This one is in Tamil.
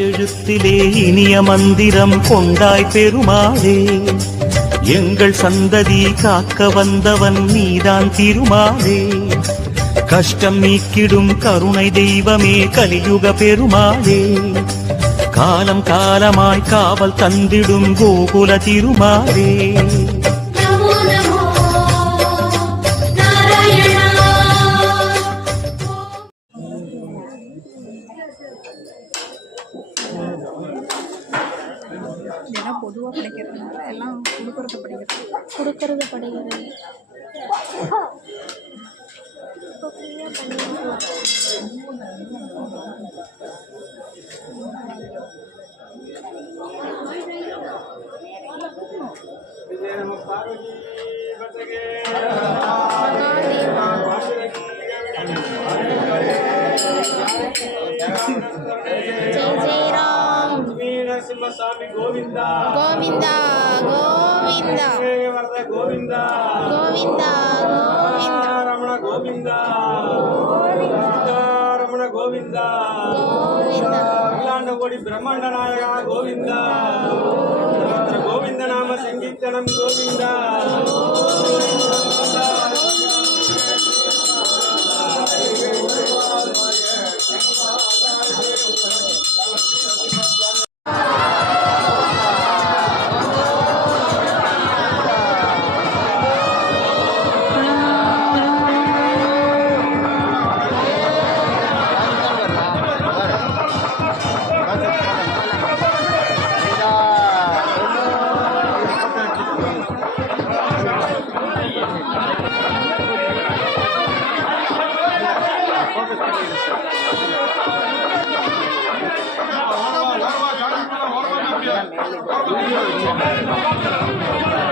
எழுத்திலே இனிய மந்திரம் கொண்டாய் பெருமாளே, எங்கள் சந்ததி காக்க வந்தவன் நீதான் திருமாலே. கஷ்டம் நீக்கிடும் கருணை தெய்வமே கலியுக பெருமாளே, காலம் காலமாய் காவல் தந்திடும் கோகுல திருமாலே. பொதுவாக படிக்கிறதுனால எல்லாம் கொடுக்கறது படிக்கிறது. स्वामी गोविंदा गोविंदा गोविंदा गोविंदा गोविंदा गोविंदा रमण गोविंदा रमण गोविंदा कोटि ब्रह्मांड नायक गोविंदा गोविंद नाम संकीर्तनम गोविंदा Thank you.